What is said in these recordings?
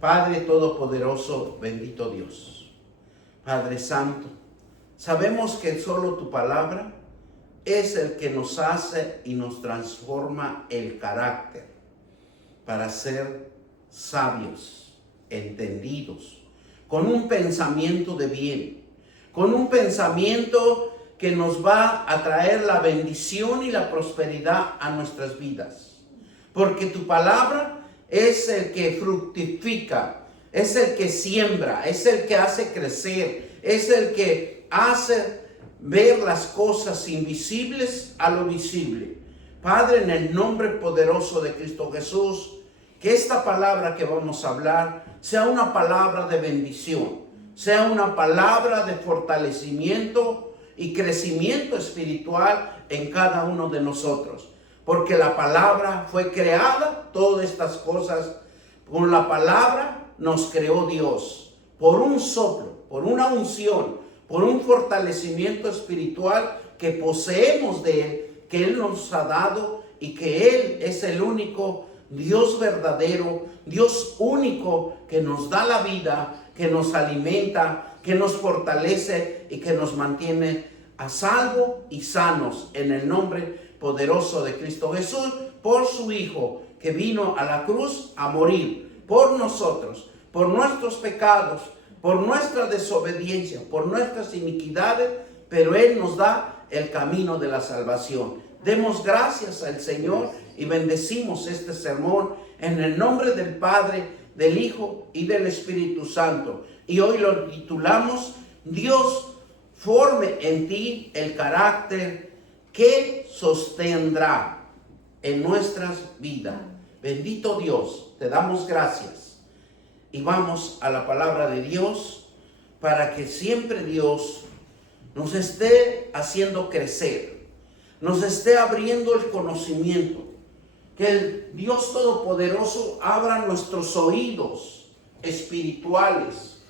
Padre Todopoderoso, bendito Dios, Padre Santo, sabemos que solo tu palabra es el que nos hace y nos transforma el carácter para ser sabios, entendidos, con un pensamiento de bien, con un pensamiento que nos va a traer la bendición y la prosperidad a nuestras vidas. Porque tu palabra es el que fructifica, es el que siembra, es el que hace crecer, es el que hace ver las cosas invisibles a lo visible. Padre, en el nombre poderoso de Cristo Jesús, que esta palabra que vamos a hablar sea una palabra de bendición, sea una palabra de fortalecimiento y crecimiento espiritual en cada uno de nosotros. Porque la palabra fue creada, todas estas cosas, con la palabra nos creó Dios, por un soplo, por una unción, por un fortalecimiento espiritual que poseemos de Él, que Él nos ha dado y que Él es el único Dios verdadero, Dios único que nos da la vida, que nos alimenta, que nos fortalece y que nos mantiene a salvo y sanos en el nombre poderoso de Cristo Jesús, por su Hijo que vino a la cruz a morir por nosotros, por nuestros pecados, por nuestra desobediencia, por nuestras iniquidades, pero Él nos da el camino de la salvación. Demos gracias al Señor y bendecimos este sermón en el nombre del Padre, del Hijo y del Espíritu Santo. Y hoy lo titulamos: Dios forme en ti el carácter que sostendrá en nuestras vidas. Bendito Dios, te damos gracias. Y vamos a la palabra de Dios para que siempre Dios nos esté haciendo crecer, nos esté abriendo el conocimiento. Que el Dios Todopoderoso abra nuestros oídos espirituales,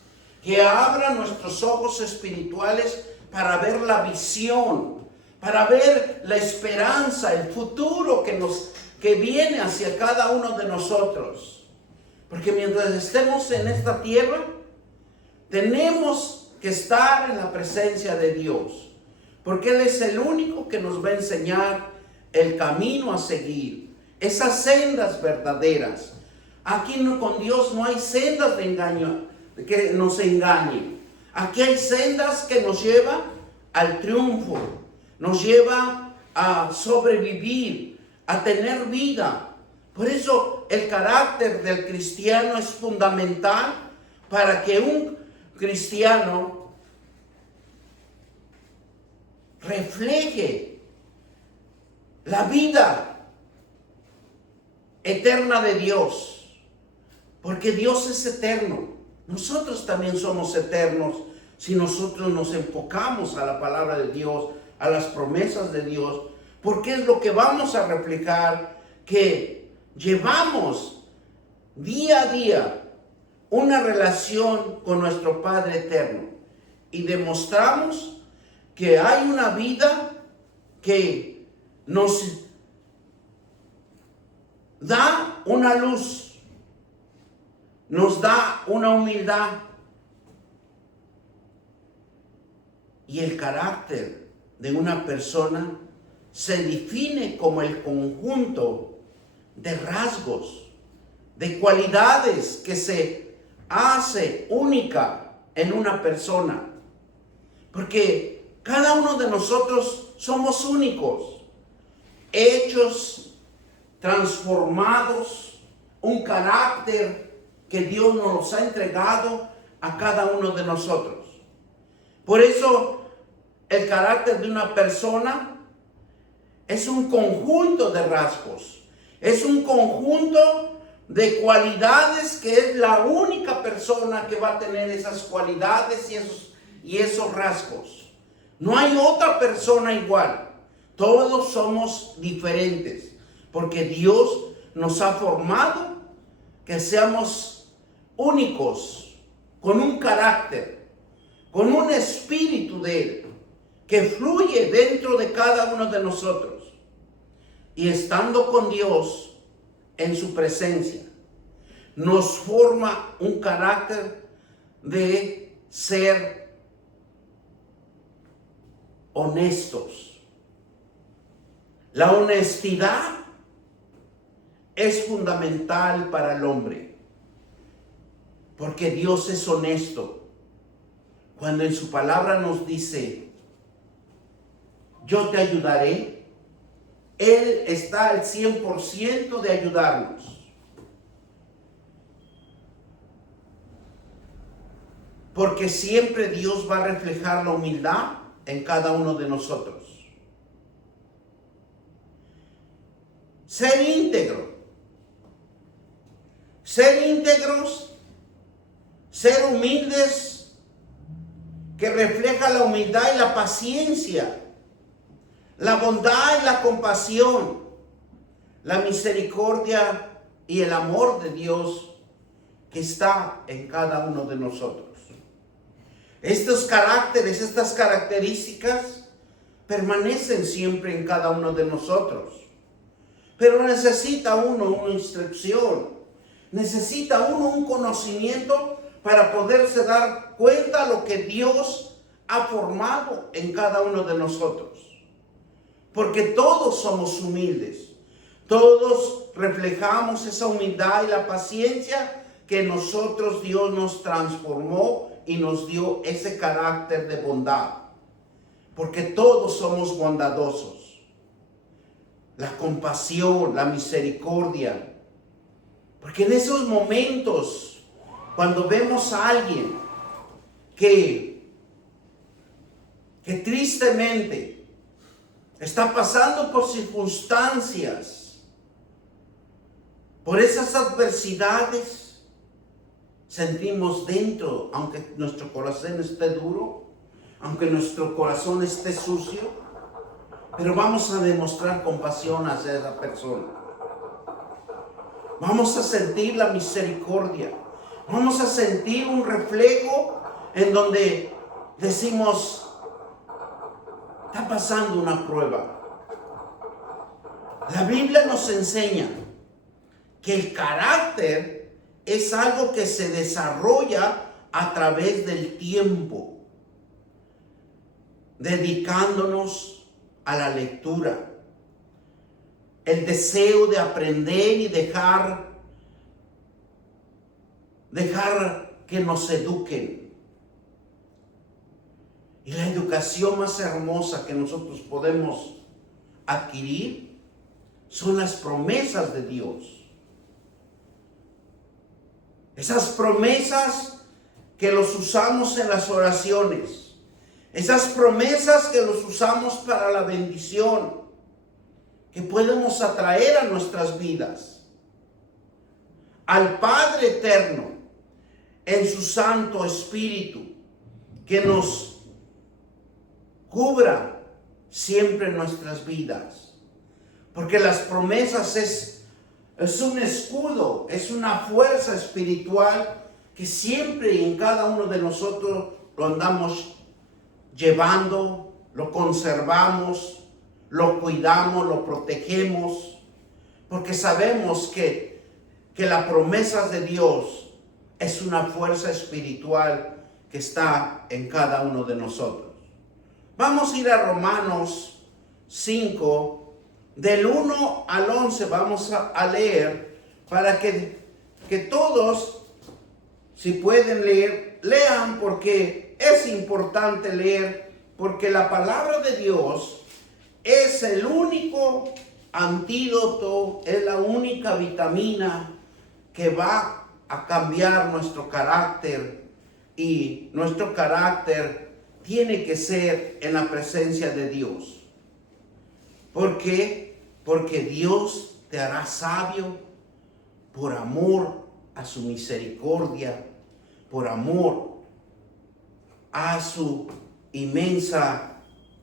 que abra nuestros ojos espirituales para ver la visión, para ver la esperanza, el futuro que viene hacia cada uno de nosotros. Porque mientras estemos en esta tierra, tenemos que estar en la presencia de Dios, porque Él es el único que nos va a enseñar el camino a seguir, esas sendas verdaderas. Aquí con Dios no hay sendas de engaño que nos engañen. Aquí hay sendas que nos llevan al triunfo, nos llevan a sobrevivir, a tener vida. Por eso el carácter del cristiano es fundamental para que un cristiano refleje la vida eterna de Dios, porque Dios es eterno. Nosotros también somos eternos si nosotros nos enfocamos a la palabra de Dios, a las promesas de Dios, porque es lo que vamos a reflejar, que llevamos día a día una relación con nuestro Padre eterno y demostramos que hay una vida que nos da una luz, nos da una humildad, y el carácter de una persona se define como el conjunto de rasgos, de cualidades que se hace única en una persona. Porque cada uno de nosotros somos únicos, hechos, transformados, un carácter que Dios nos ha entregado a cada uno de nosotros. Por eso el carácter de una persona es un conjunto de rasgos, es un conjunto de cualidades que es la única persona que va a tener esas cualidades y esos rasgos. No hay otra persona igual. Todos somos diferentes, porque Dios nos ha formado que seamos únicos, con un carácter, con un espíritu de Él, que fluye dentro de cada uno de nosotros. Y estando con Dios en su presencia, nos forma un carácter de ser honestos. La honestidad es fundamental para el hombre, porque Dios es honesto. Cuando en su palabra nos dice, yo te ayudaré, Él está al 100% de ayudarnos. Porque siempre Dios va a reflejar la humildad en cada uno de nosotros. Ser íntegro. Ser íntegros, ser humildes, que refleja la humildad y la paciencia, la bondad y la compasión, la misericordia y el amor de Dios que está en cada uno de nosotros. Estos caracteres, estas características permanecen siempre en cada uno de nosotros. Pero necesita uno una instrucción, necesita uno un conocimiento para poderse dar cuenta de lo que Dios ha formado en cada uno de nosotros. Porque todos somos humildes, todos reflejamos esa humildad y la paciencia que nosotros Dios nos transformó y nos dio ese carácter de bondad. Porque todos somos bondadosos. La compasión, la misericordia. Porque en esos momentos, cuando vemos a alguien que tristemente está pasando por circunstancias, por esas adversidades, sentimos dentro, aunque nuestro corazón esté duro, aunque nuestro corazón esté sucio, pero vamos a demostrar compasión hacia esa persona. Vamos a sentir la misericordia. Vamos a sentir un reflejo en donde decimos, está pasando una prueba. La Biblia nos enseña que el carácter es algo que se desarrolla a través del tiempo, dedicándonos a la lectura, el deseo de aprender y dejar que nos eduquen. Y la educación más hermosa que nosotros podemos adquirir son las promesas de Dios. Esas promesas que los usamos en las oraciones. Esas promesas que los usamos para la bendición que podemos atraer a nuestras vidas. Al Padre Eterno en su Santo Espíritu que nos cubra siempre nuestras vidas. Porque las promesas es un escudo, es una fuerza espiritual que siempre y en cada uno de nosotros lo andamos llevando, lo conservamos, lo cuidamos, lo protegemos, porque sabemos que las promesas de Dios es una fuerza espiritual que está en cada uno de nosotros. Vamos a ir a Romanos 5, del 1 al 11, vamos a leer para que todos, si pueden leer, lean, porque es importante leer, porque la palabra de Dios es el único antídoto, es la única vitamina que va a cambiar nuestro carácter, y nuestro carácter tiene que ser en la presencia de Dios. ¿Por qué? Porque Dios te hará sabio por amor a su misericordia, por amor a su inmensa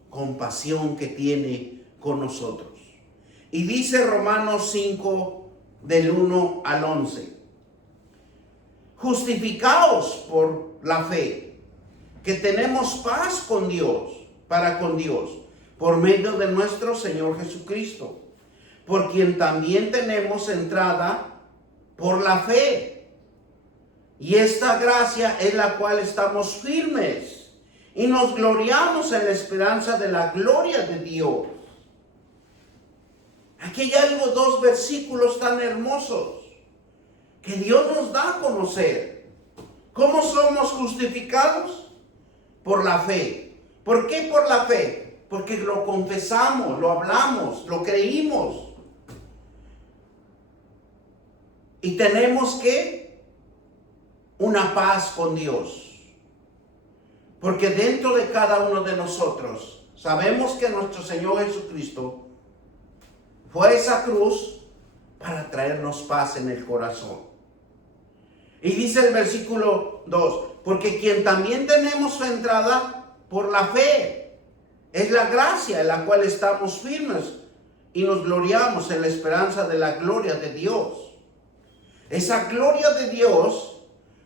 compasión que tiene con nosotros. Y dice Romanos 5, del 1 al 11. Justificaos por la fe, que tenemos paz con Dios, para con Dios, por medio de nuestro Señor Jesucristo, por quien también tenemos entrada por la fe Y esta gracia es la cual estamos firmes y nos gloriamos en la esperanza de la gloria de Dios. Aquí hay algo, 2 versículos tan hermosos que Dios nos da a conocer. ¿Cómo somos justificados? Por la fe. ¿Por qué por la fe? Porque lo confesamos, lo hablamos, lo creímos. Y tenemos que una paz con Dios. Porque dentro de cada uno de nosotros sabemos que nuestro Señor Jesucristo fue a esa cruz para traernos paz en el corazón. Y dice el versículo 2, porque quien también tenemos su entrada por la fe, es la gracia en la cual estamos firmes y nos gloriamos en la esperanza de la gloria de Dios. Esa gloria de Dios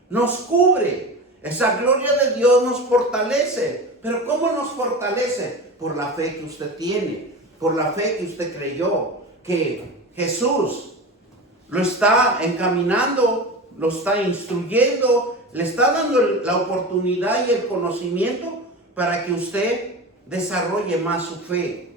nos cubre, esa gloria de Dios nos fortalece. Pero ¿cómo nos fortalece? Por la fe que usted tiene, por la fe que usted creyó, que Jesús lo está encaminando, lo está instruyendo, le está dando la oportunidad y el conocimiento para que usted desarrolle más su fe.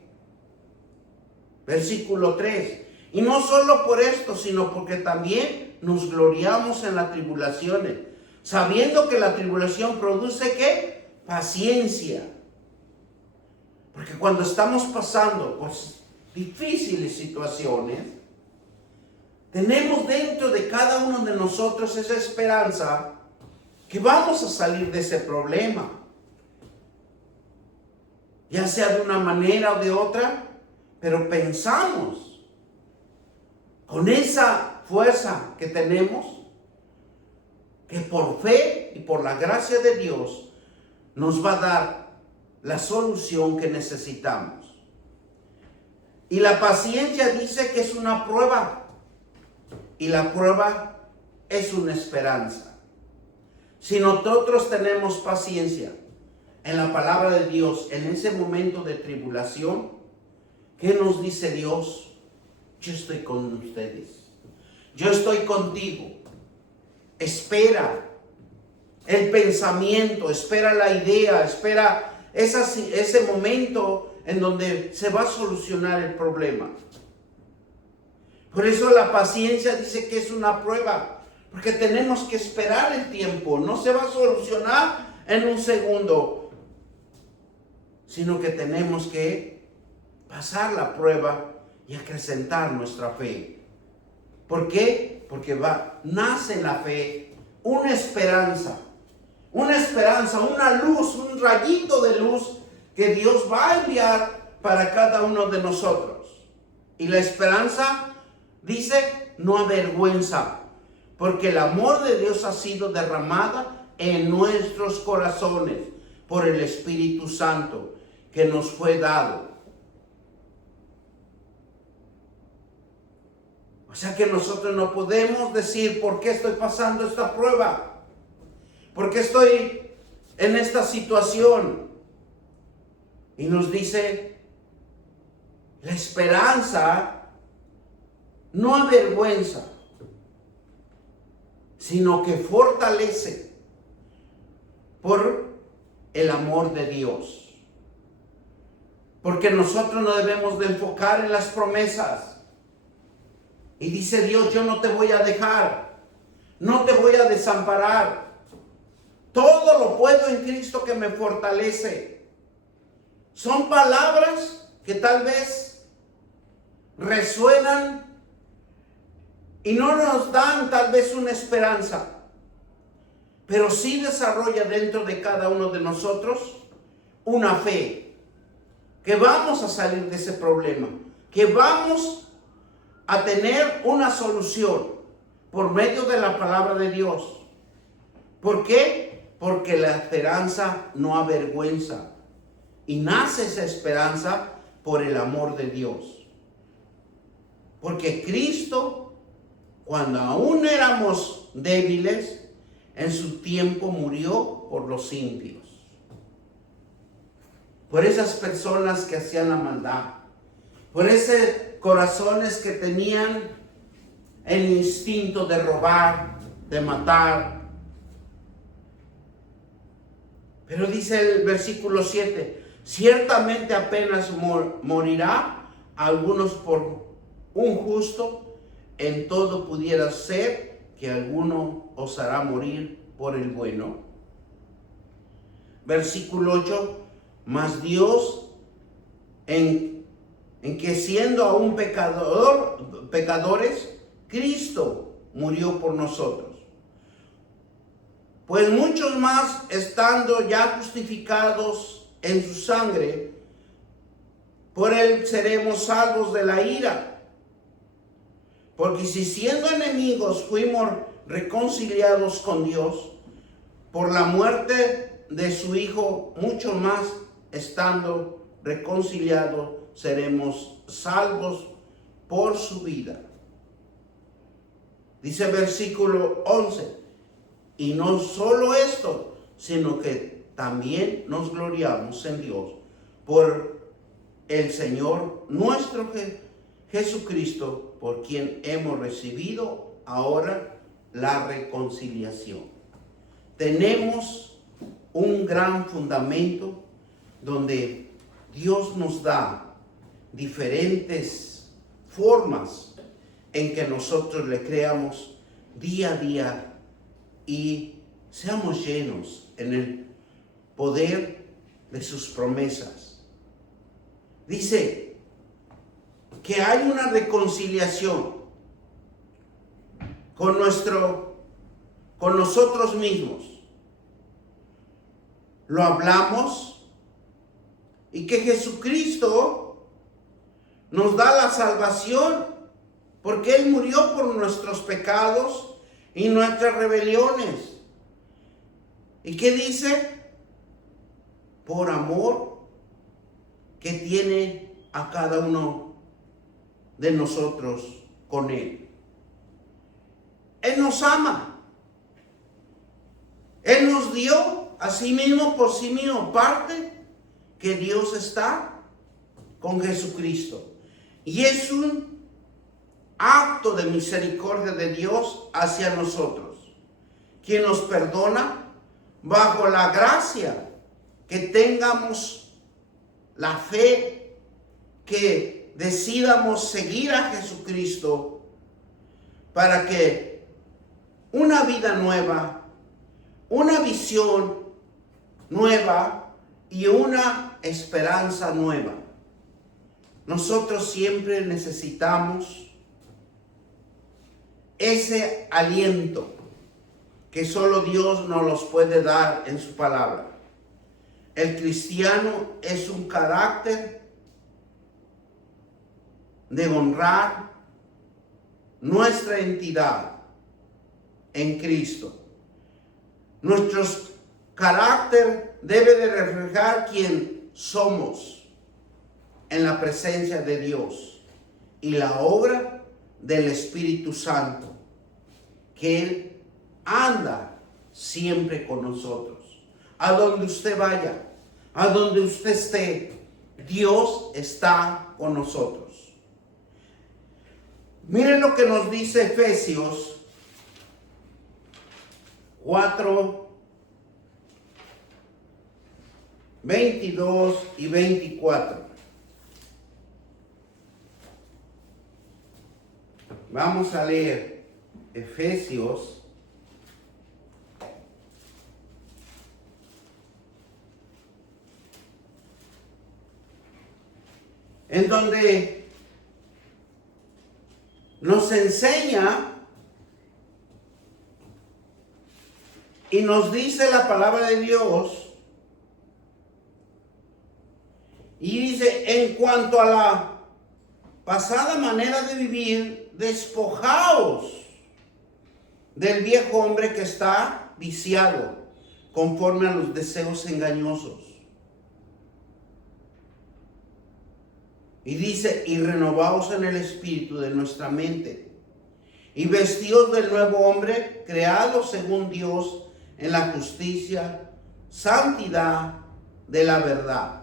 Versículo 3. Y no solo por esto, sino porque también nos gloriamos en las tribulaciones, sabiendo que la tribulación produce ¿qué? Paciencia. Porque cuando estamos pasando por difíciles situaciones, tenemos dentro de cada uno de nosotros esa esperanza que vamos a salir de ese problema. Ya sea de una manera o de otra, pero pensamos con esa fuerza que tenemos, que por fe y por la gracia de Dios nos va a dar la solución que necesitamos. Y la paciencia dice que es una prueba. Y la prueba es una esperanza. Si nosotros tenemos paciencia en la palabra de Dios, en ese momento de tribulación, ¿qué nos dice Dios? Yo estoy con ustedes. Yo estoy contigo. Espera el pensamiento, espera la idea, espera ese momento en donde se va a solucionar el problema. Por eso la paciencia dice que es una prueba, porque tenemos que esperar el tiempo. No se va a solucionar en un segundo, sino que tenemos que pasar la prueba y acrecentar nuestra fe. ¿Por qué? Porque nace en la fe una esperanza, una luz, un rayito de luz que Dios va a enviar para cada uno de nosotros. Y la esperanza dice, no avergüenza, porque el amor de Dios ha sido derramada en nuestros corazones por el Espíritu Santo que nos fue dado. O sea que nosotros no podemos decir, ¿por qué estoy pasando esta prueba? ¿Por qué estoy en esta situación? Y nos dice, la esperanza no avergüenza, sino que fortalece por el amor de Dios. Porque nosotros no debemos de enfocar en las promesas. Y dice Dios, yo no te voy a dejar, no te voy a desamparar. Todo lo puedo en Cristo que me fortalece. Son palabras que tal vez resuenan y no nos dan tal vez una esperanza, pero sí desarrolla dentro de cada uno de nosotros una fe, que vamos a salir de ese problema, que vamos a tener una solución por medio de la palabra de Dios. ¿Por qué? Porque la esperanza no avergüenza, y nace esa esperanza por el amor de Dios. Porque Cristo, cuando aún éramos débiles, en su tiempo murió por los impíos, por esas personas que hacían la maldad, por esos corazones que tenían el instinto de robar, de matar, Pero dice el versículo 7, ciertamente apenas morirá algunos por un justo, en todo pudiera ser que alguno osará morir por el bueno. Versículo 8, mas Dios en que siendo aún pecadores, Cristo murió por nosotros. Pues muchos más, estando ya justificados en su sangre, por él seremos salvos de la ira. Porque si siendo enemigos fuimos reconciliados con Dios por la muerte de su Hijo, mucho más estando reconciliados seremos salvos por su vida. Dice el versículo 11, y no solo esto, sino que también nos gloriamos en Dios por el Señor nuestro Jesucristo, por quien hemos recibido ahora la reconciliación. Tenemos un gran fundamento donde Dios nos da diferentes formas en que nosotros le creamos día a día y seamos llenos en el poder de sus promesas. Dice que hay una reconciliación con nosotros mismos. Lo hablamos y que Jesucristo nos da la salvación porque Él murió por nuestros pecados y nuestras rebeliones. ¿Y qué dice? Por amor que tiene a cada uno de nosotros con Él. Él nos ama. Él nos dio a sí mismo, por sí mismo, parte que Dios está con Jesucristo. Y es un acto de misericordia de Dios hacia nosotros, quien nos perdona bajo la gracia, que tengamos la fe, que decidamos seguir a Jesucristo para que una vida nueva, una visión nueva y una esperanza nueva. Nosotros siempre necesitamos ese aliento que solo Dios nos los puede dar en su palabra. El cristiano es un carácter de honrar nuestra identidad en Cristo. Nuestro carácter debe de reflejar quién somos en la presencia de Dios y la obra del Espíritu Santo, que Él anda siempre con nosotros. A donde usted vaya, a donde usted esté, Dios está con nosotros. Miren lo que nos dice Efesios 4, 22 y 24. Vamos a leer Efesios en donde nos enseña y nos dice la palabra de Dios, y dice: en cuanto a la pasada manera de vivir, despojaos del viejo hombre que está viciado conforme a los deseos engañosos. Y dice: y renovaos en el espíritu de nuestra mente, y vestíos del nuevo hombre, creado según Dios en la justicia, santidad de la verdad.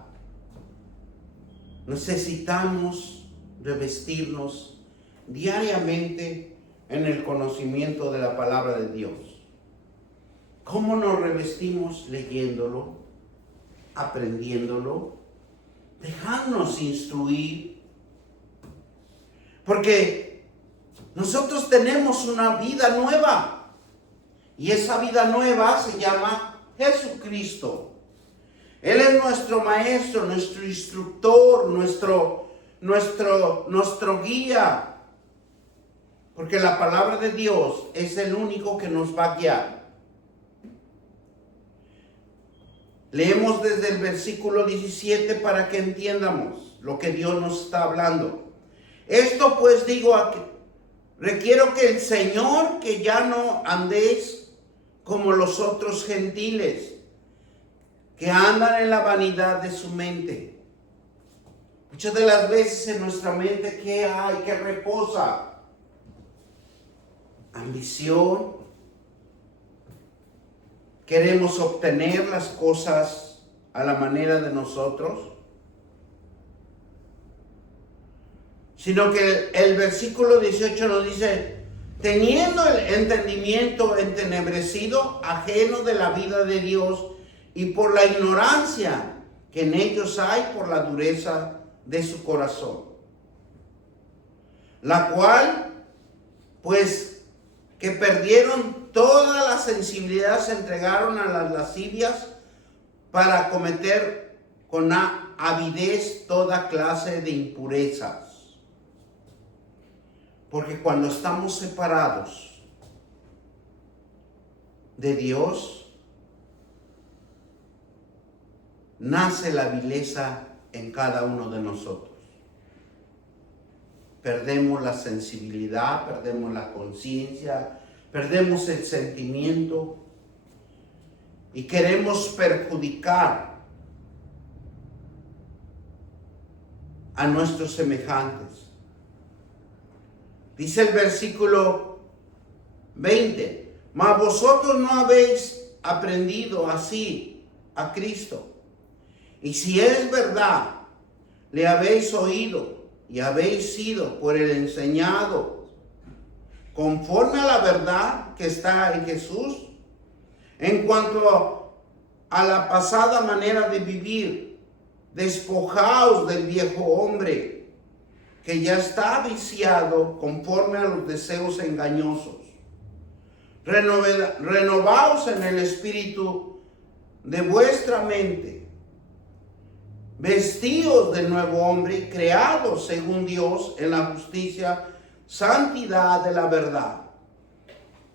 Necesitamos revestirnos diariamente en el conocimiento de la palabra de Dios. ¿Cómo nos revestimos? Leyéndolo, aprendiéndolo, dejarnos instruir, porque nosotros tenemos una vida nueva y esa vida nueva se llama Jesucristo. Él es nuestro maestro, nuestro instructor, nuestro guía, porque la palabra de Dios es el único que nos va a guiar. Leemos desde el versículo 17 para que entiendamos lo que Dios nos está hablando. Esto pues digo, requiero que el Señor, que ya no andéis como los otros gentiles, que andan en la vanidad de su mente. Muchas de las veces en nuestra mente, ¿qué hay? ¿Qué reposa? Ambición. Queremos obtener las cosas a la manera de nosotros. Sino que el versículo 18 nos dice, teniendo el entendimiento entenebrecido, ajeno de la vida de Dios, y por la ignorancia que en ellos hay por la dureza de su corazón, la cual, pues, que perdieron toda la sensibilidad, se entregaron a las lascivias para cometer con avidez toda clase de impurezas. Porque cuando estamos separados de Dios, nace la vileza en cada uno de nosotros. Perdemos la sensibilidad, perdemos la conciencia, perdemos el sentimiento y queremos perjudicar a nuestros semejantes. Dice el versículo 20, mas vosotros no habéis aprendido así a Cristo. Y si es verdad, le habéis oído y habéis sido por él enseñado conforme a la verdad que está en Jesús, en cuanto a la pasada manera de vivir, despojaos del viejo hombre que ya está viciado conforme a los deseos engañosos. Renovaos en el espíritu de vuestra mente. Vestíos del nuevo hombre, creados según Dios en la justicia, santidad de la verdad.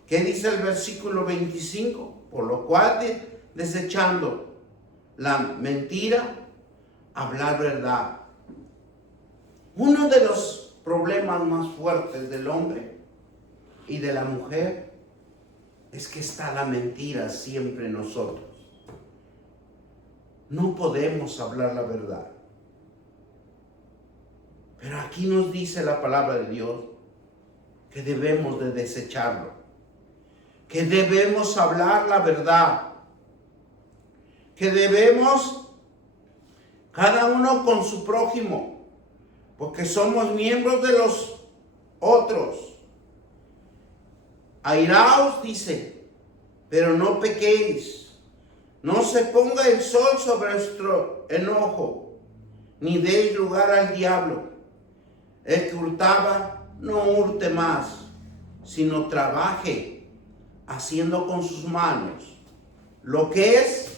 ¿Qué dice el versículo 25? Por lo cual, desechando la mentira, hablar verdad. Uno de los problemas más fuertes del hombre y de la mujer es que está la mentira siempre en nosotros. No podemos hablar la verdad. Pero aquí nos dice la palabra de Dios que debemos de desecharlo, que debemos hablar la verdad, que debemos cada uno con su prójimo, porque somos miembros de los otros. Airaos, dice, pero no pequéis. No se ponga el sol sobre nuestro enojo, ni deis lugar al diablo. El que hurtaba, no hurte más, sino trabaje, haciendo con sus manos lo que es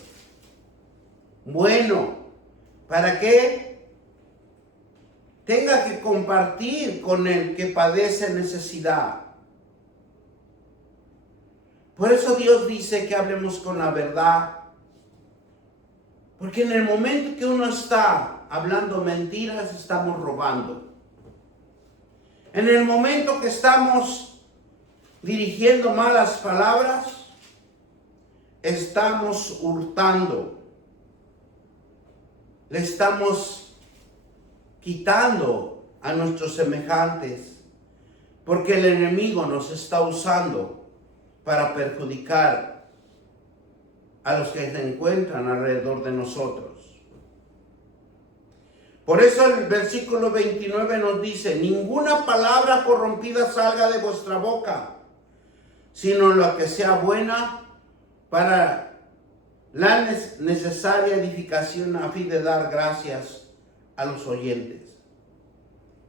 bueno, para que tenga que compartir con el que padece necesidad. Por eso Dios dice que hablemos con la verdad. Porque en el momento que uno está hablando mentiras, estamos robando. En el momento que estamos dirigiendo malas palabras, estamos hurtando. Le estamos quitando a nuestros semejantes, porque el enemigo nos está usando para perjudicar a los que se encuentran alrededor de nosotros. Por eso el versículo 29 nos dice, ninguna palabra corrompida salga de vuestra boca, sino la que sea buena para la necesaria edificación a fin de dar gracias a los oyentes.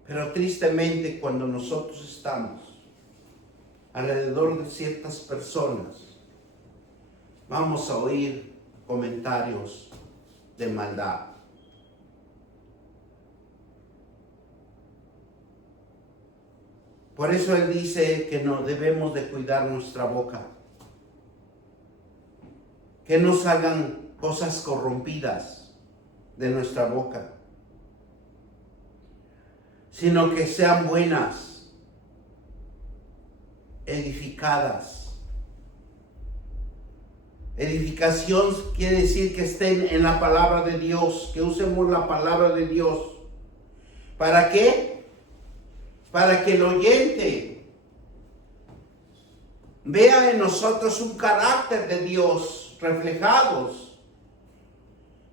Pero tristemente, cuando nosotros estamos alrededor de ciertas personas, vamos a oír comentarios de maldad. Por eso Él dice que no debemos de cuidar nuestra boca, que no salgan cosas corrompidas de nuestra boca, sino que sean buenas, edificadas. Edificación quiere decir que estén en la palabra de Dios, que usemos la palabra de Dios. ¿Para qué? Para que el oyente vea en nosotros un carácter de Dios reflejados,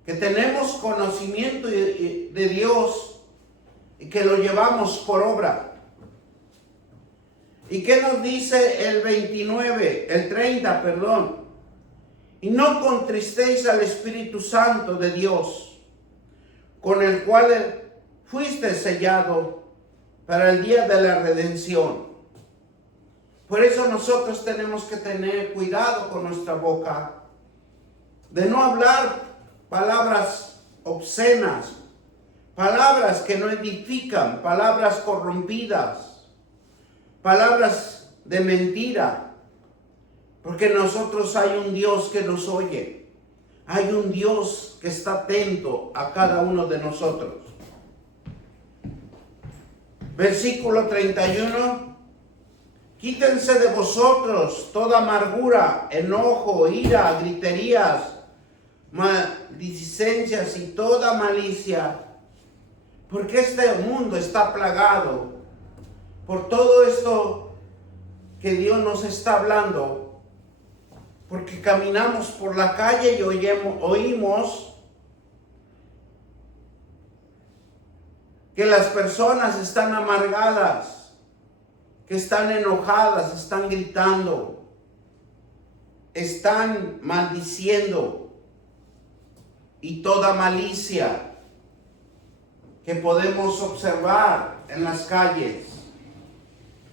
que tenemos conocimiento de Dios y que lo llevamos por obra. ¿Y qué nos dice el 30? Y no contristéis al Espíritu Santo de Dios, con el cual fuiste sellado para el día de la redención. Por eso nosotros tenemos que tener cuidado con nuestra boca, de no hablar palabras obscenas, palabras que no edifican, palabras corrompidas, palabras de mentira. Porque nosotros hay un Dios que nos oye. Hay un Dios que está atento a cada uno de nosotros. Versículo 31. Quítense de vosotros toda amargura, enojo, ira, griterías, maledicencias y toda malicia. Porque este mundo está plagado por todo esto que Dios nos está hablando. Porque caminamos por la calle y oímos que las personas están amargadas, que están enojadas, están gritando, están maldiciendo y toda malicia que podemos observar en las calles.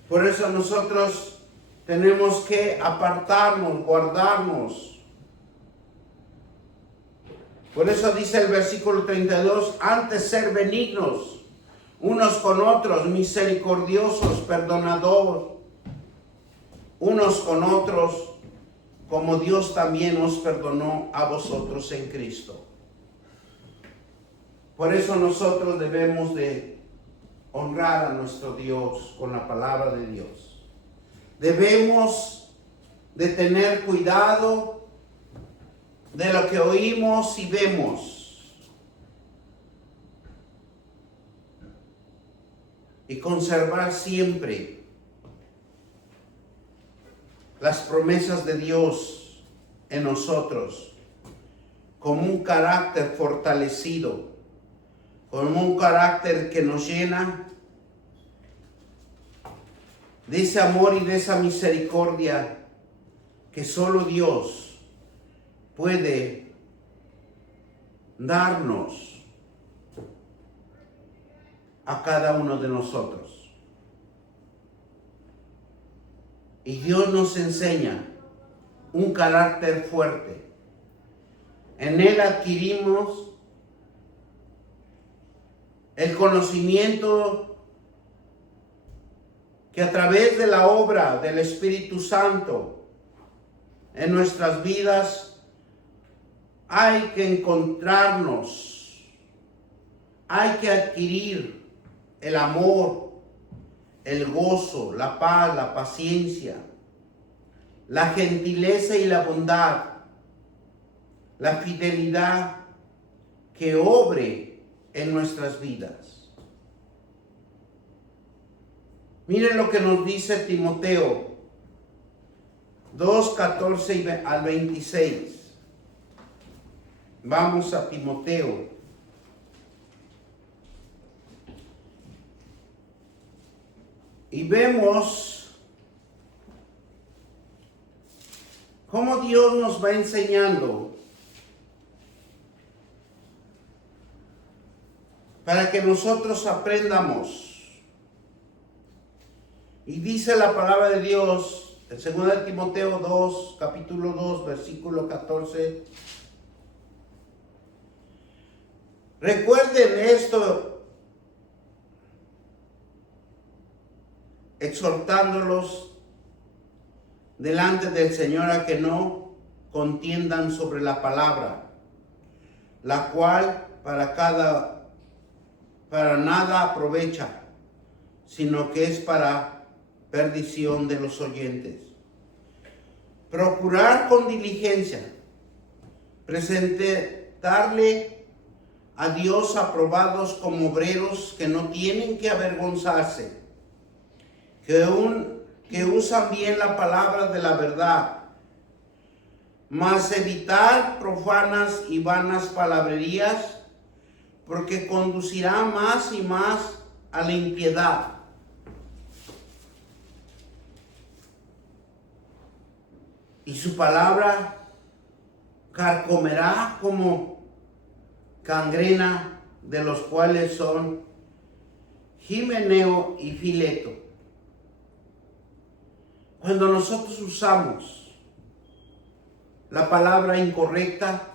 Por eso nosotros tenemos que apartarnos, guardarnos. Por eso dice el versículo 32, antes ser benignos unos con otros, misericordiosos, perdonadores unos con otros, como Dios también os perdonó a vosotros en Cristo. Por eso nosotros debemos de honrar a nuestro Dios con la palabra de Dios. Debemos de tener cuidado de lo que oímos y vemos. Y conservar siempre las promesas de Dios en nosotros como un carácter fortalecido, como un carácter que nos llena de ese amor y de esa misericordia que solo Dios puede darnos a cada uno de nosotros. Y Dios nos enseña un carácter fuerte. En Él adquirimos el conocimiento que a través de la obra del Espíritu Santo en nuestras vidas hay que encontrarnos, hay que adquirir el amor, el gozo, la paz, la paciencia, la gentileza y la bondad, la fidelidad que obre en nuestras vidas. Miren lo que nos dice Timoteo 2:14 al 26. Vamos a Timoteo. Y vemos cómo Dios nos va enseñando para que nosotros aprendamos. Y dice la palabra de Dios en 2 Timoteo 2, capítulo 2, versículo 14. Recuerden esto, exhortándolos delante del Señor a que no contiendan sobre la palabra, la cual para nada aprovecha, sino que es para perdición de los oyentes. Procurar con diligencia presentarle a Dios aprobados como obreros que no tienen que avergonzarse, que usan bien la palabra de la verdad, mas evitar profanas y vanas palabrerías, porque conducirá más y más a la impiedad. Y su palabra carcomerá como gangrena, de los cuales son Himeneo y Fileto. Cuando nosotros usamos la palabra incorrecta,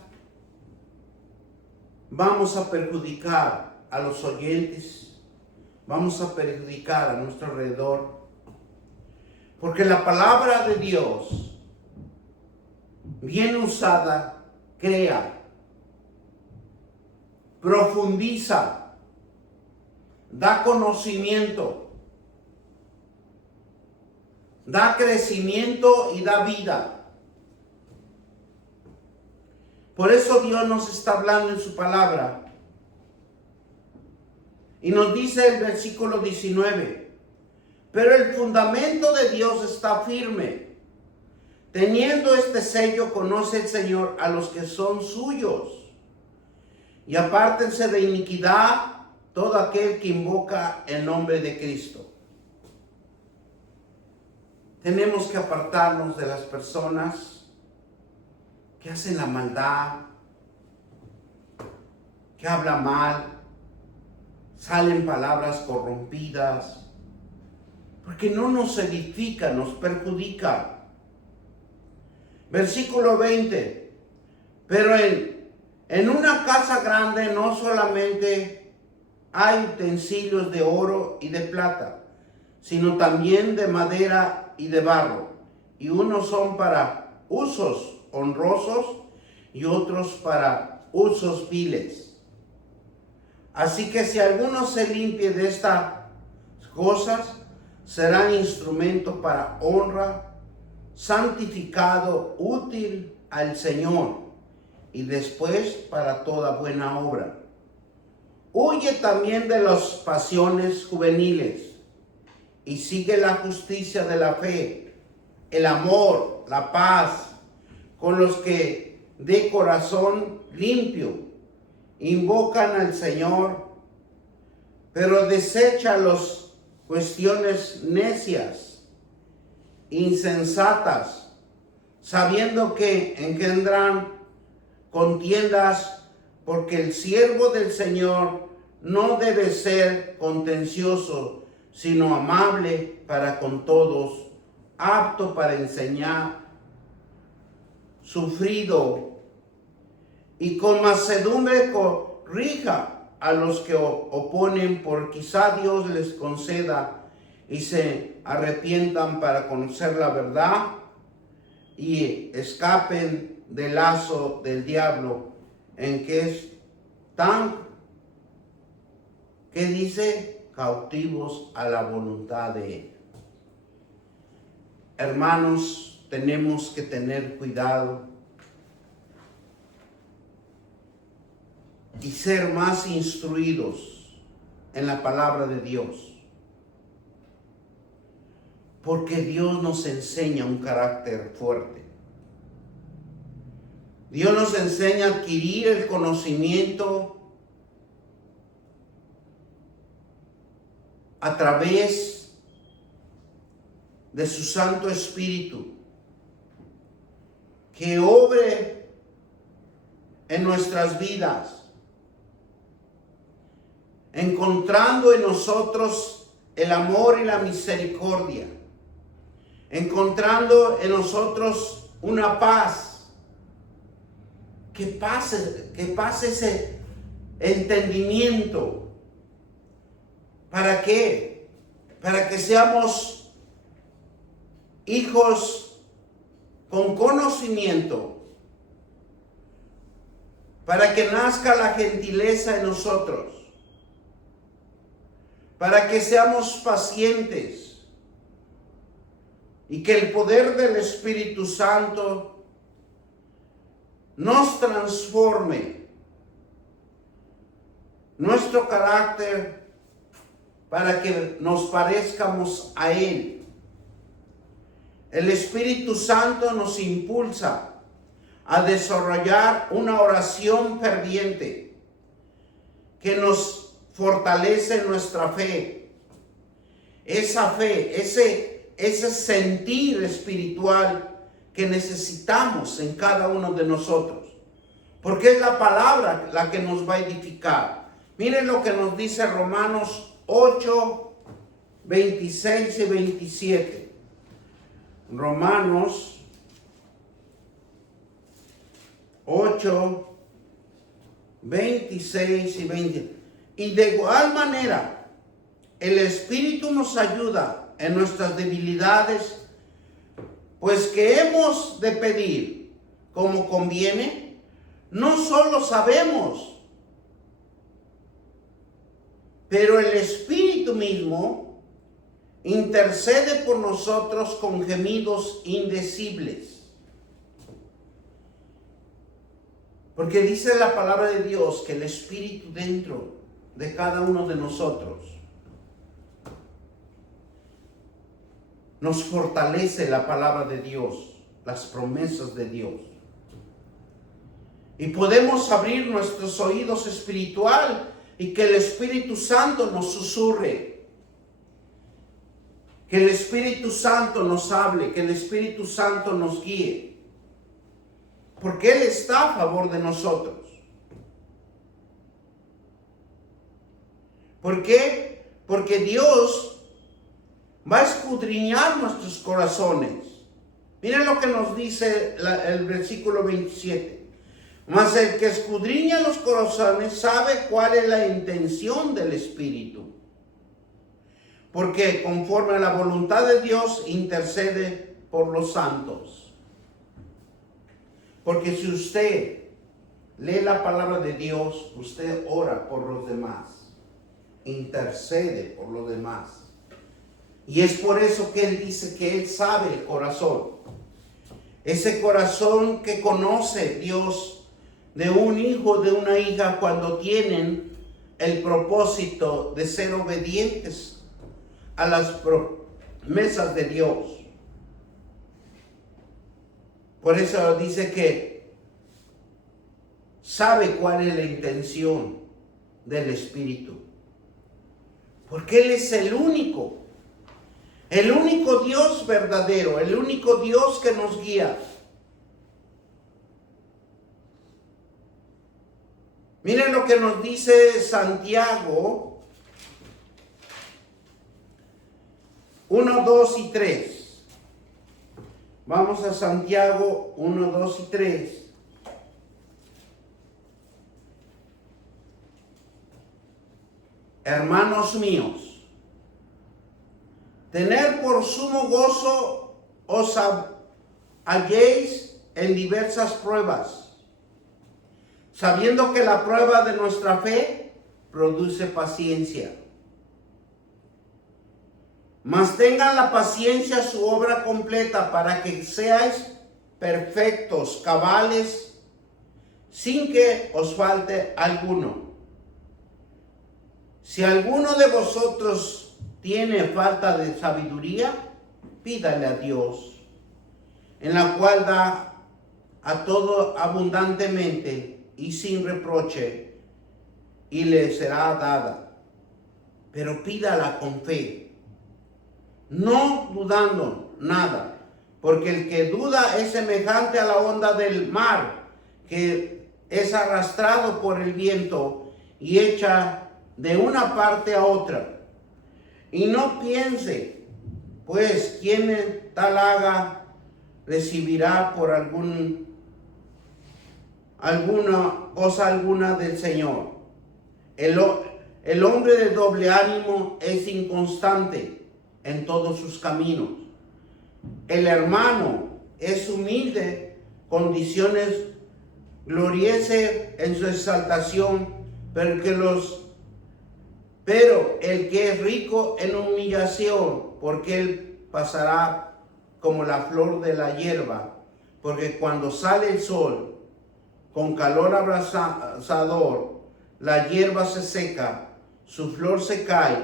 vamos a perjudicar a los oyentes, vamos a perjudicar a nuestro alrededor, porque la palabra de Dios, bien usada, crea, profundiza, da conocimiento, da crecimiento y da vida. Por eso Dios nos está hablando en su palabra. Y nos dice el versículo 19, pero el fundamento de Dios está firme. Teniendo este sello, conoce el Señor a los que son suyos. Y apártense de iniquidad todo aquel que invoca el nombre de Cristo. Tenemos que apartarnos de las personas que hacen la maldad, que hablan mal, salen palabras corrompidas, porque no nos edifica, nos perjudica. Versículo 20, pero en una casa grande no solamente hay utensilios de oro y de plata, sino también de madera y de barro, y unos son para usos honrosos y otros para usos viles. Así que si alguno se limpie de estas cosas, será instrumento para honra, santificado, útil al Señor, y después para toda buena obra. Huye también de las pasiones juveniles y sigue la justicia de la fe, el amor, la paz, con los que de corazón limpio invocan al Señor, pero desecha las cuestiones necias, insensatas, sabiendo que engendran contiendas, porque el siervo del Señor no debe ser contencioso, sino amable para con todos, apto para enseñar, sufrido, y con mansedumbre corrija a los que oponen, por quizá Dios les conceda y se arrepientan para conocer la verdad y escapen del lazo del diablo, en que están, ¿qué dice? Cautivos a la voluntad de Él. Hermanos, tenemos que tener cuidado y ser más instruidos en la palabra de Dios. Porque Dios nos enseña un carácter fuerte. Dios nos enseña a adquirir el conocimiento a través de su Santo Espíritu, que obre en nuestras vidas. encontrando en nosotros el amor y la misericordia, encontrando en nosotros una paz, que pase ese entendimiento. ¿Para qué? Para que seamos hijos con conocimiento, para que nazca la gentileza en nosotros, para que seamos pacientes y que el poder del Espíritu Santo nos transforme nuestro carácter para que nos parezcamos a Él. El Espíritu Santo nos impulsa a desarrollar una oración ferviente que nos fortalece nuestra fe. Esa fe, ese sentir espiritual que necesitamos en cada uno de nosotros. Porque es la palabra la que nos va a edificar. Miren lo que nos dice Romanos 8, 26 y 27. Romanos 8, 26 y 20. Y de igual manera, el Espíritu nos ayuda en nuestras debilidades, pues que hemos de pedir como conviene, no solo sabemos, pero el Espíritu mismo intercede por nosotros con gemidos indecibles. Porque dice la palabra de Dios que el Espíritu dentro de cada uno de nosotros nos fortalece la palabra de Dios, las promesas de Dios. Y podemos abrir nuestros oídos espirituales y que el Espíritu Santo nos susurre. Que el Espíritu Santo nos hable, que el Espíritu Santo nos guíe. Porque Él está a favor de nosotros. ¿Por qué? Porque Dios va a escudriñar nuestros corazones. Miren lo que nos dice el versículo 27. Mas el que escudriña los corazones sabe cuál es la intención del Espíritu. Porque conforme a la voluntad de Dios intercede por los santos. Porque si usted lee la palabra de Dios, usted ora por los demás, intercede por los demás. Y es por eso que Él dice que Él sabe el corazón. Ese corazón que conoce Dios de un hijo, de una hija, cuando tienen el propósito de ser obedientes a las promesas de Dios. Por eso dice que sabe cuál es la intención del Espíritu. Porque Él es el único Dios verdadero, el único Dios que nos guía. Miren lo que nos dice Santiago 1, 2 y 3. Vamos a Santiago 1, 2 y 3. Hermanos míos, tener por sumo gozo os halléis en diversas pruebas, sabiendo que la prueba de nuestra fe produce paciencia. Mas tengan la paciencia su obra completa para que seáis perfectos, cabales, sin que os falte alguno. Si alguno de vosotros tiene falta de sabiduría, pídale a Dios, en la cual da a todo abundantemente y sin reproche, y le será dada. Pero pídala con fe, no dudando nada, porque el que duda es semejante a la onda del mar, que es arrastrado por el viento y hecha de una parte a otra. Y no piense, pues, quien tal haga recibirá por alguna cosa alguna del Señor. El hombre de doble ánimo es inconstante en todos sus caminos. El hermano es humilde, condiciones, gloriece en su exaltación, pero el que es rico en humillación, porque él pasará como la flor de la hierba, porque cuando sale el sol, con calor abrasador, la hierba se seca, su flor se cae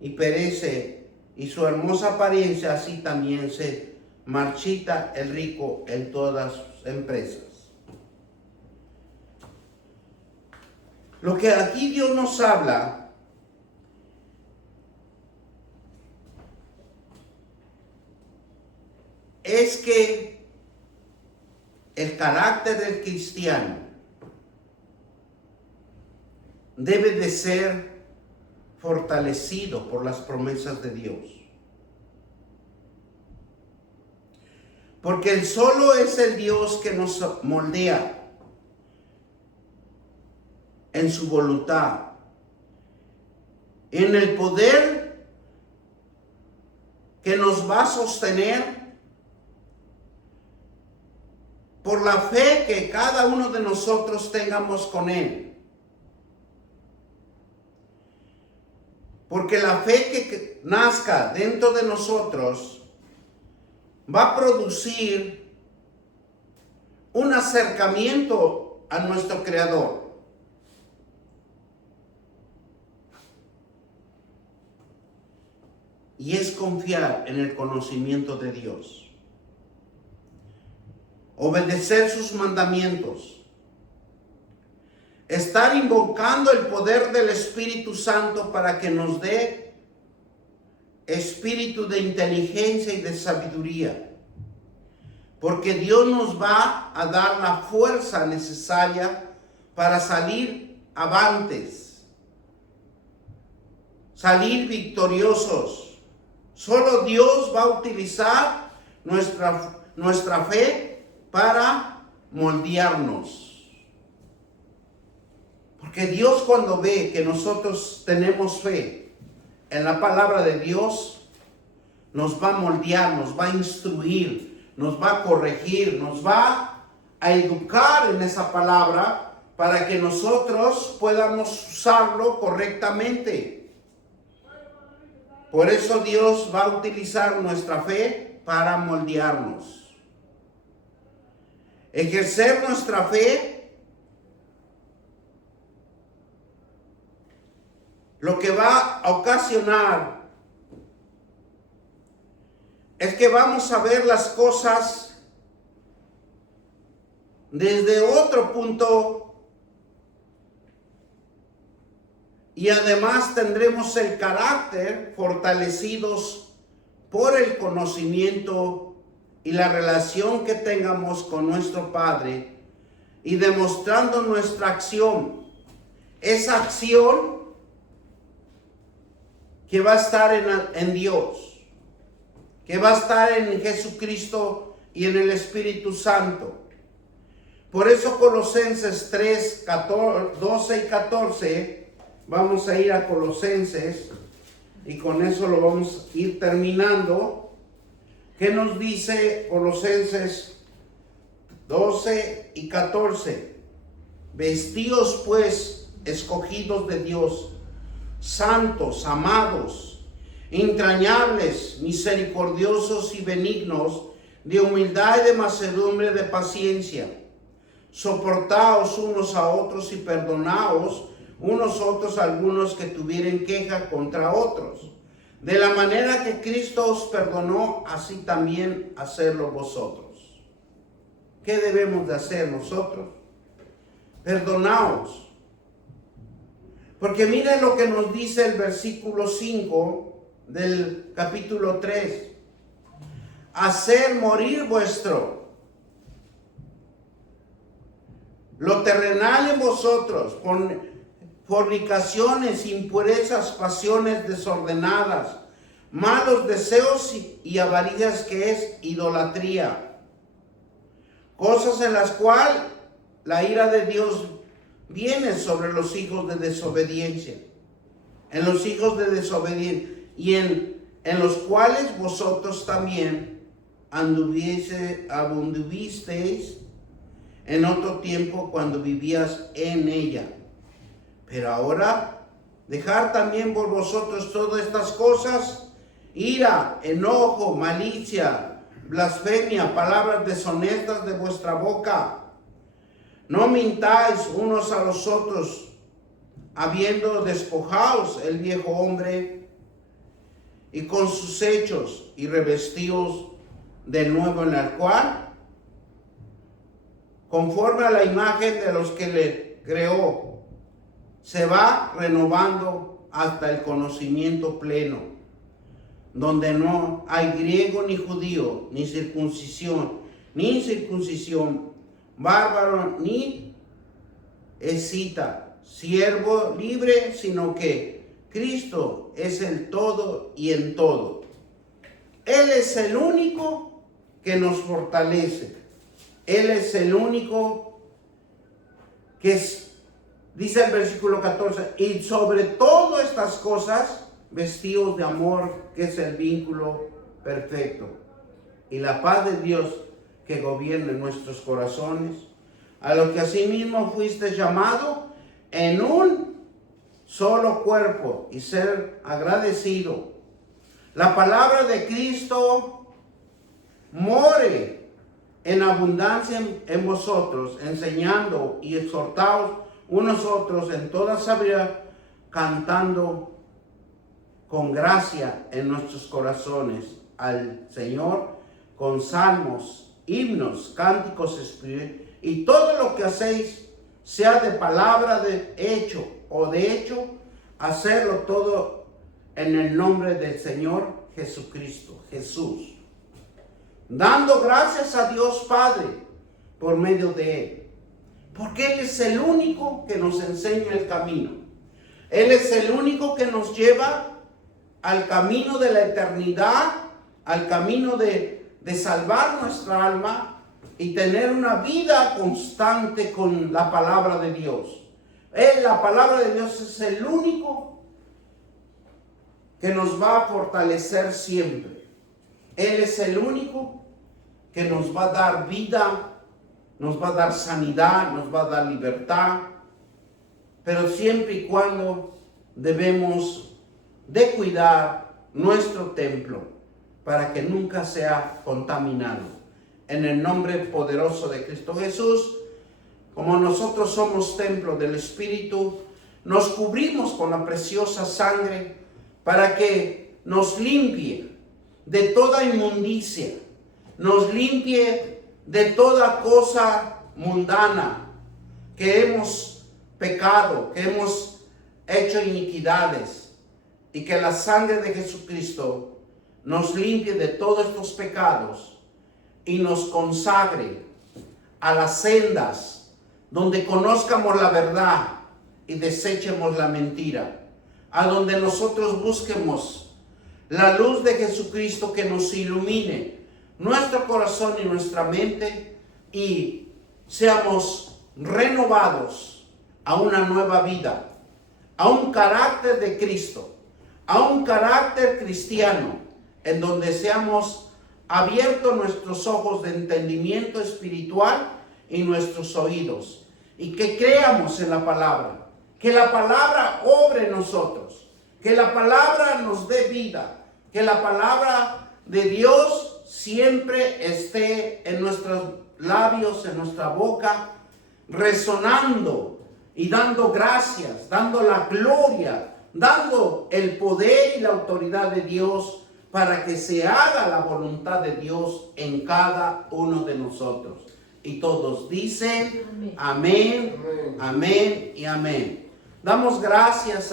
y perece, y su hermosa apariencia así también se marchita el rico en todas sus empresas. Lo que aquí Dios nos habla es que el carácter del cristiano debe de ser fortalecido por las promesas de Dios. Porque Él solo es el Dios que nos moldea en su voluntad, en el poder que nos va a sostener por la fe que cada uno de nosotros tengamos con Él. Porque la fe que nazca dentro de nosotros va a producir un acercamiento a nuestro Creador. Y es confiar en el conocimiento de Dios. Obedecer sus mandamientos. Estar invocando el poder del Espíritu Santo para que nos dé espíritu de inteligencia y de sabiduría. Porque Dios nos va a dar la fuerza necesaria para salir avantes, salir victoriosos. Solo Dios va a utilizar nuestra fe para moldearnos. Porque Dios, cuando ve que nosotros tenemos fe en la palabra de Dios, nos va a moldear, nos va a instruir, nos va a corregir, nos va a educar en esa palabra para que nosotros podamos usarlo correctamente. Por eso Dios va a utilizar nuestra fe para moldearnos. Ejercer nuestra fe lo que va a ocasionar es que vamos a ver las cosas desde otro punto y además tendremos el carácter fortalecidos por el conocimiento y la relación que tengamos con nuestro Padre y demostrando nuestra acción. Esa acción que va a estar en Dios, que va a estar en Jesucristo y en el Espíritu Santo. Por eso Colosenses 3, 12 y 14, vamos a ir a Colosenses y con eso lo vamos a ir terminando. ¿Qué nos dice Colosenses 12 y 14? Vestíos pues, escogidos de Dios, santos, amados, entrañables, misericordiosos y benignos, de humildad y de mansedumbre, de paciencia. Soportaos unos a otros y perdonaos unos a otros algunos que tuvieren queja contra otros. De la manera que Cristo os perdonó, así también hacedlo vosotros. ¿Qué debemos de hacer nosotros? Perdonaos. Porque miren lo que nos dice el versículo 5 del capítulo 3. Hacer morir lo terrenal en vosotros, fornicaciones, impurezas, pasiones desordenadas, malos deseos y avaricias, que es idolatría. Cosas en las cuales la ira de Dios viene sobre los hijos de desobediencia. En los hijos de desobediencia. Y en los cuales vosotros también anduvisteis en otro tiempo cuando vivías en ella. Pero ahora, dejar también por vosotros todas estas cosas: ira, enojo, malicia, blasfemia, palabras deshonestas de vuestra boca. No mintáis unos a los otros, habiendo despojaos el viejo hombre y con sus hechos, y revestidos de nuevo, en el cual, conforme a la imagen de los que le creó, se va renovando hasta el conocimiento pleno, donde no hay griego ni judío, ni circuncisión, ni incircuncisión, bárbaro ni escita, siervo, libre, sino que Cristo es el todo y en todo. Él es el único que nos fortalece. Él es el único que es, dice el versículo 14, y sobre todas estas cosas, vestidos de amor, que es el vínculo perfecto. Y la paz de Dios que gobierne nuestros corazones, a lo que asimismo fuiste llamado en un solo cuerpo, y ser agradecido. La palabra de Cristo more en abundancia en vosotros, enseñando y exhortaos unos a otros en toda sabiduría, cantando con gracia en nuestros corazones al Señor, con salmos, himnos, cánticos espirituales, y todo lo que hacéis, sea de palabra, de hecho o de hecho, hacerlo todo en el nombre del Señor Jesucristo, Jesús, dando gracias a Dios Padre por medio de Él, porque Él es el único que nos enseña el camino. Él es el único que nos lleva al camino de la eternidad, al camino de salvar nuestra alma y tener una vida constante con la palabra de Dios. La palabra de Dios es el único que nos va a fortalecer siempre. Él es el único que nos va a dar vida, nos va a dar sanidad, nos va a dar libertad, pero siempre y cuando debemos de cuidar nuestro templo para que nunca sea contaminado. En el nombre poderoso de Cristo Jesús, como nosotros somos templo del Espíritu, nos cubrimos con la preciosa sangre para que nos limpie de toda inmundicia, nos limpie de toda cosa mundana que hemos pecado, que hemos hecho iniquidades, y que la sangre de Jesucristo nos limpie de todos estos pecados y nos consagre a las sendas donde conozcamos la verdad y desechemos la mentira, a donde nosotros busquemos la luz de Jesucristo que nos ilumine nuestro corazón y nuestra mente, y seamos renovados a una nueva vida, a un carácter de Cristo, a un carácter cristiano, en donde seamos abiertos nuestros ojos de entendimiento espiritual y nuestros oídos, y que creamos en la palabra, que la palabra obre en nosotros, que la palabra nos dé vida, que la palabra de Dios siempre esté en nuestros labios, en nuestra boca, resonando y dando gracias, dando la gloria, dando el poder y la autoridad de Dios, para que se haga la voluntad de Dios en cada uno de nosotros. Y todos dicen amén, amén, amén y amén. Damos gracias a